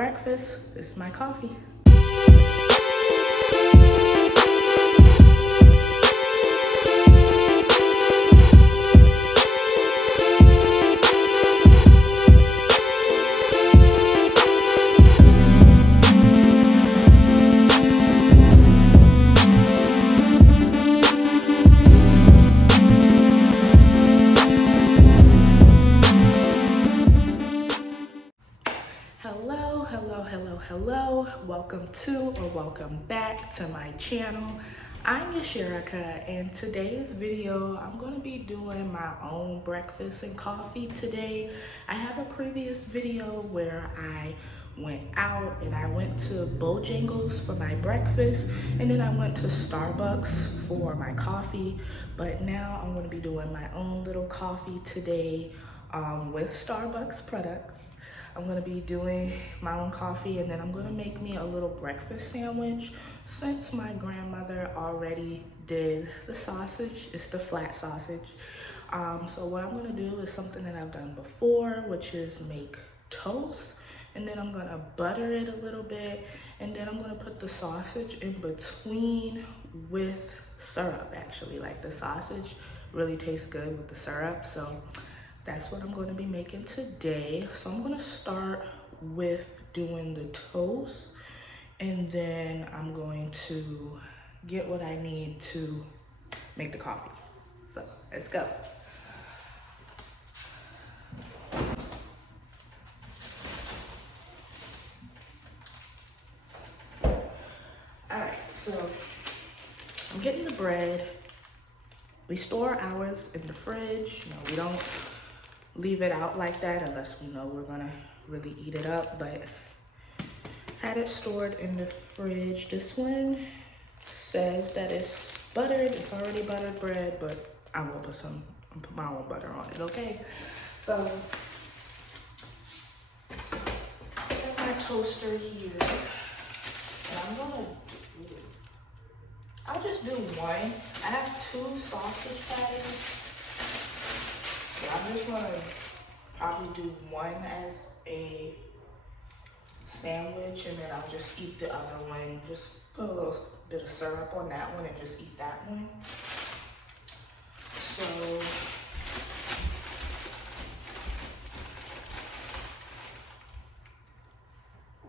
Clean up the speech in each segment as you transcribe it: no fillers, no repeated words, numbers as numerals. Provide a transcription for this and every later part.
breakfast. This is my coffee. Hello, welcome back to my channel. I'm Yasherica, and today's video I'm going to be doing my own breakfast and coffee today. I have a previous video where I went out and I went to Bojangles for my breakfast, and then I went to Starbucks for my coffee, but now I'm going to be doing my own little coffee today with Starbucks products. I'm gonna be doing my own coffee, and then I'm gonna make me a little breakfast sandwich. Since my grandmother already did the sausage, it's the flat sausage. So what I'm gonna do is something that I've done before, which is make toast, and then I'm gonna butter it a little bit, and then I'm gonna put the sausage in between with syrup. Actually, like, the sausage really tastes good with the syrup, so that's what I'm going to be making today. So I'm going to start with doing the toast, and then I'm going to get what I need to make the coffee. So let's go. All right, so I'm getting the bread. We store ours in the fridge. You know, we don't leave it out like that unless we know we're gonna really eat it up, but had it stored in the fridge. This one says that it's buttered. It's already buttered bread, but I'm gonna put my own butter on it, okay? So I got my toaster here, and I'll just do one. I have 2 sausage patties. I'm just gonna probably do one as a sandwich, and then I'll just eat the other one. Just put a little bit of syrup on that one and just eat that one. So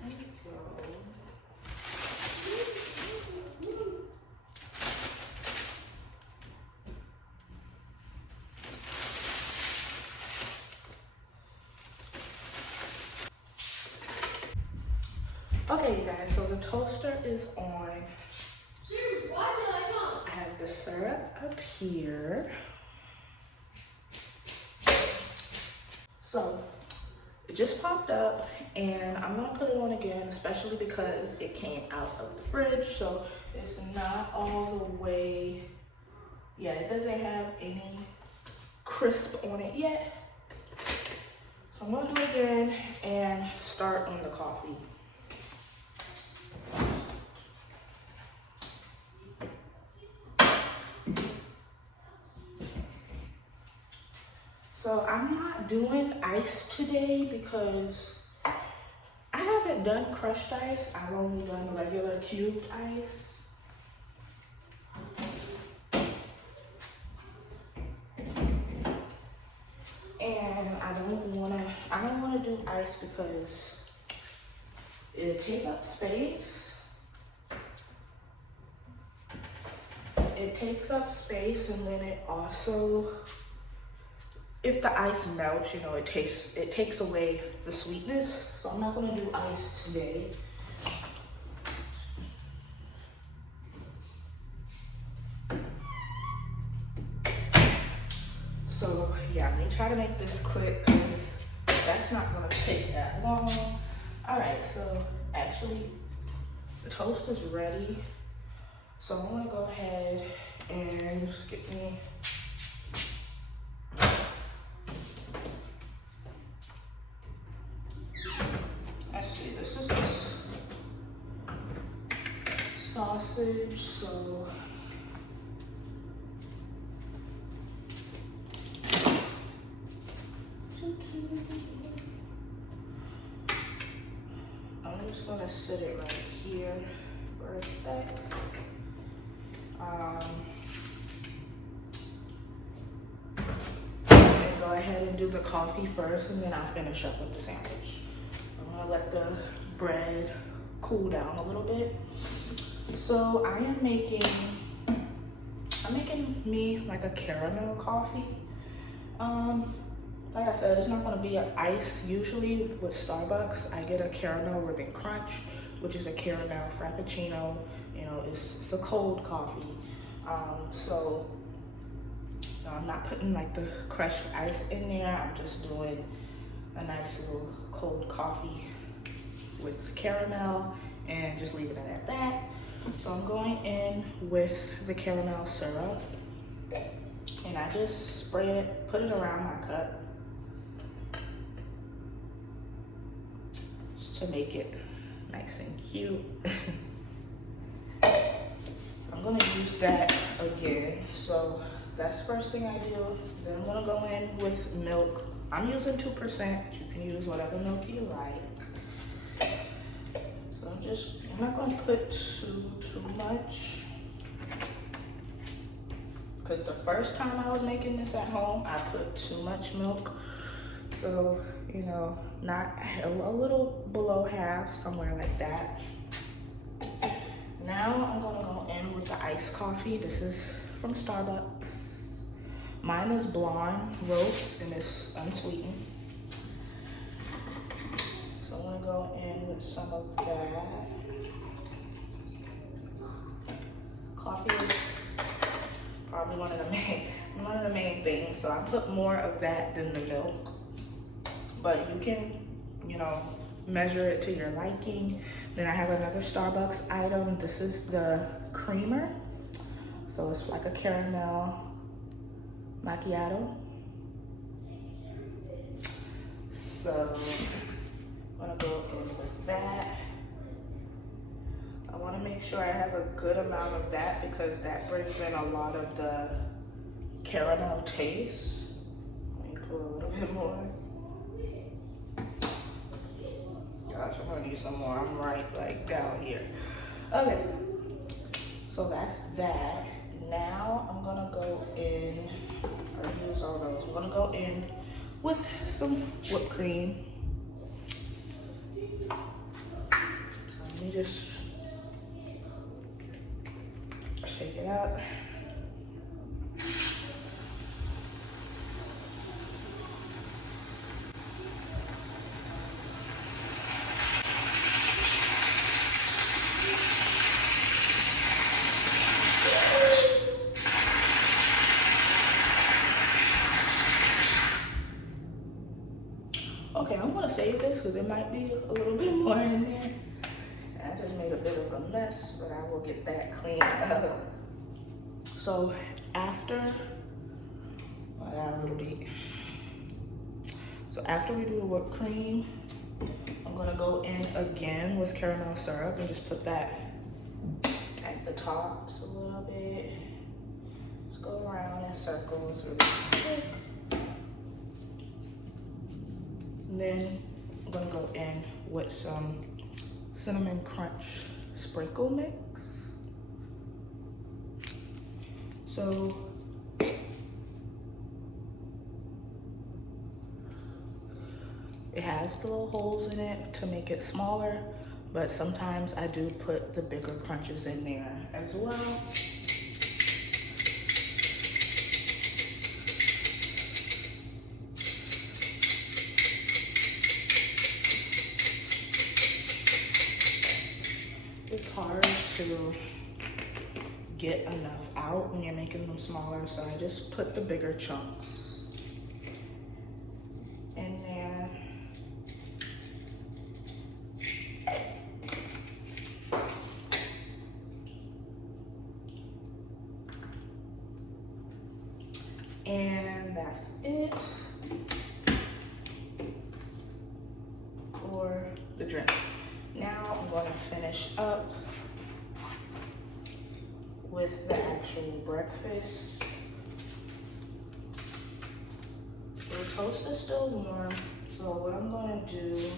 there we go. Okay, you guys, so the toaster is on. I have the syrup up here. So it just popped up, and I'm gonna put it on again, especially because it came out of the fridge, so it's not all the way, yeah, it doesn't have any crisp on it yet. So I'm gonna do it again and start on the coffee. So I'm not doing ice today because I haven't done crushed ice. I've only done regular cubed ice. And I don't wanna do ice because it takes up space. It takes up space, and then it also, if the ice melts, you know, it takes away the sweetness. So I'm not gonna do ice today. So yeah, let me try to make this quick because that's not gonna take that long. All right, so actually the toast is ready. So I'm gonna go ahead and just get me sausage, so And go ahead and do the coffee first, and then I'll finish up with the sandwich. I'm gonna let the bread cool down a little bit. So I'm making me like a caramel coffee. Like I said, it's not gonna be an ice. Usually with Starbucks, I get a caramel ribbon crunch, which is a caramel frappuccino. You know, it's a cold coffee. So I'm not putting like the crushed ice in there. I'm just doing a nice little cold coffee with caramel and just leaving it at that. So I'm going in with the caramel syrup, and I just spray it, put it around my cup just to make it nice and cute. I'm gonna use that again. So that's the first thing I do. Then I'm gonna go in with milk. I'm using 2%. You can use whatever milk you like. So I'm not gonna put too much, because the first time I was making this at home, I put too much milk. So, you know, not a little below half, somewhere like that. Now I'm gonna go in with the iced coffee. This is from Starbucks. Mine is blonde roast and it's unsweetened. So I'm gonna go in with some of that. Coffee is probably one of the main things. So I put more of that than the milk, but you can, you know, measure it to your liking. Then I have another Starbucks item. This is the creamer. So it's like a caramel macchiato. So I'm gonna go in with that. I wanna make sure I have a good amount of that because that brings in a lot of the caramel taste. Let me put a little bit more. Gosh, I'm gonna need some more. I'm right like down here. Okay, so that's that. Now I'm gonna go in, I use all those. I'm gonna go in with some whipped cream. So let me just shake it out. Okay, I'm gonna save this because there might be a little bit more in there. I just made a bit of a mess, but I will get that cleaned up. So after, I got a little bit. So after we do the whipped cream, I'm gonna go in again with caramel syrup and just put that at the top just a little bit. Just go around in circles really quick. And then I'm gonna go in with some cinnamon crunch sprinkle mix. So it has the little holes in it to make it smaller, but sometimes I do put the bigger crunches in there as well. It's hard to get enough out when you're making them smaller, so I just put the bigger chunks in there. And that's it for the drink. Now I'm gonna finish up with the actual breakfast. The toast is still warm, so what I'm gonna do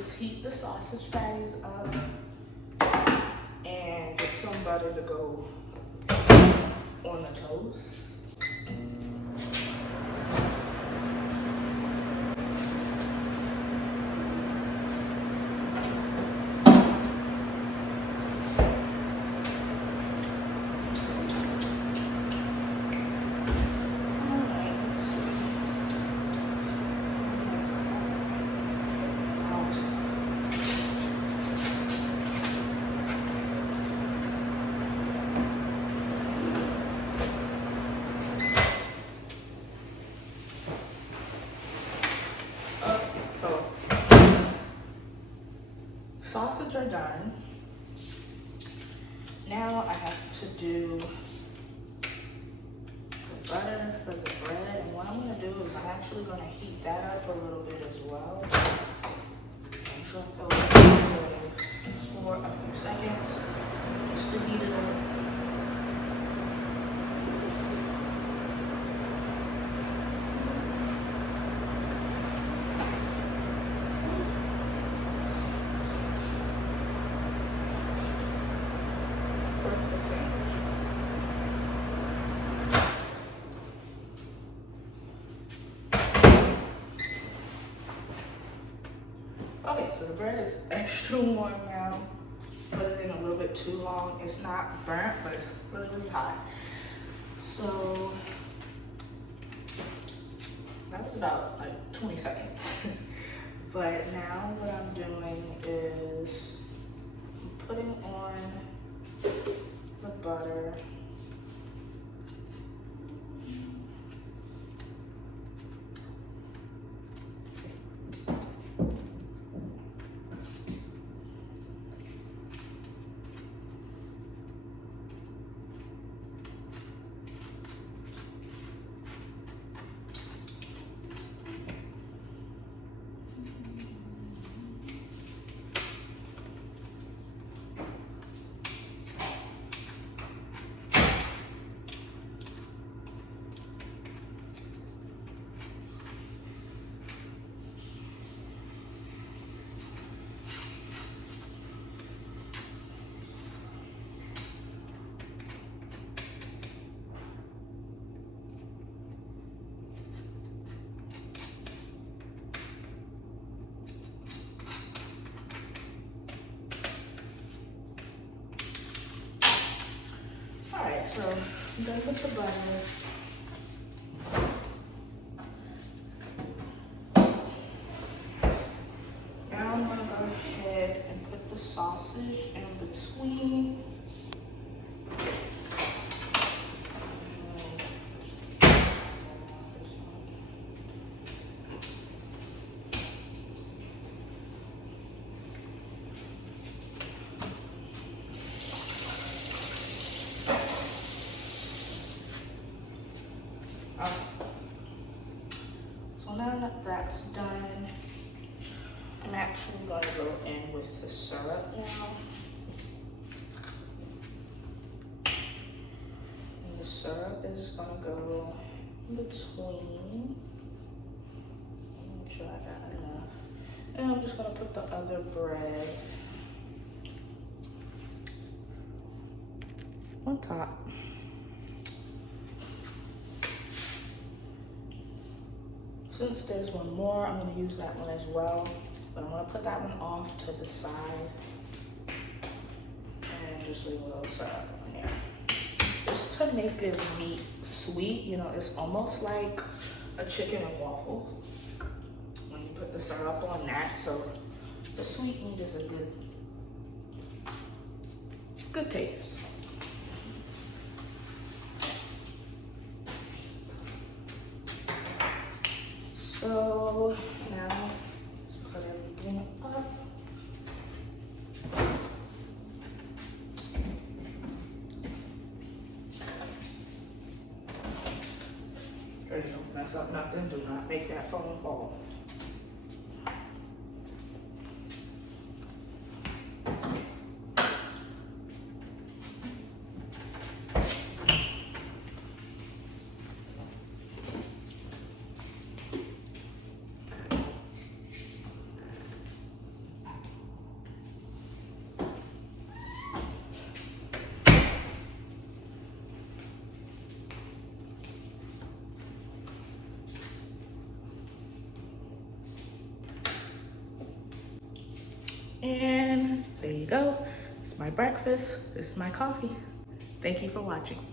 is heat the sausage patties up and get some butter. butter to go on the toast. So sausage are done. Now I have to do the butter for the bread, and what I'm gonna do is I'm actually gonna heat that up a little bit as well. And so I'll go for a few seconds just to heat it up. Okay, so the bread is extra warm now. Put it in a little bit too long. It's not burnt, but it's really, really hot. So that was about like 20 seconds. But now what I'm doing is I'm putting on the butter. Alright, so I'm done with the butter. Now I'm gonna go ahead and put the sausage in between. So now that that's done, I'm actually going to go in with the syrup now. And the syrup is going to go in between. Make sure I got enough. And I'm just going to put the other bread on top. Since there's one more, I'm going to use that one as well. But I'm going to put that one off to the side. And just leave a little syrup on here. Just to make this meat sweet, you know, it's almost like a chicken and waffle. When you put the syrup on that, so the sweet meat is a good taste. So now, let's put everything up. Okay, don't mess up nothing. Do not make that phone fall. And there you go. It's my breakfast. This is my coffee. Thank you for watching.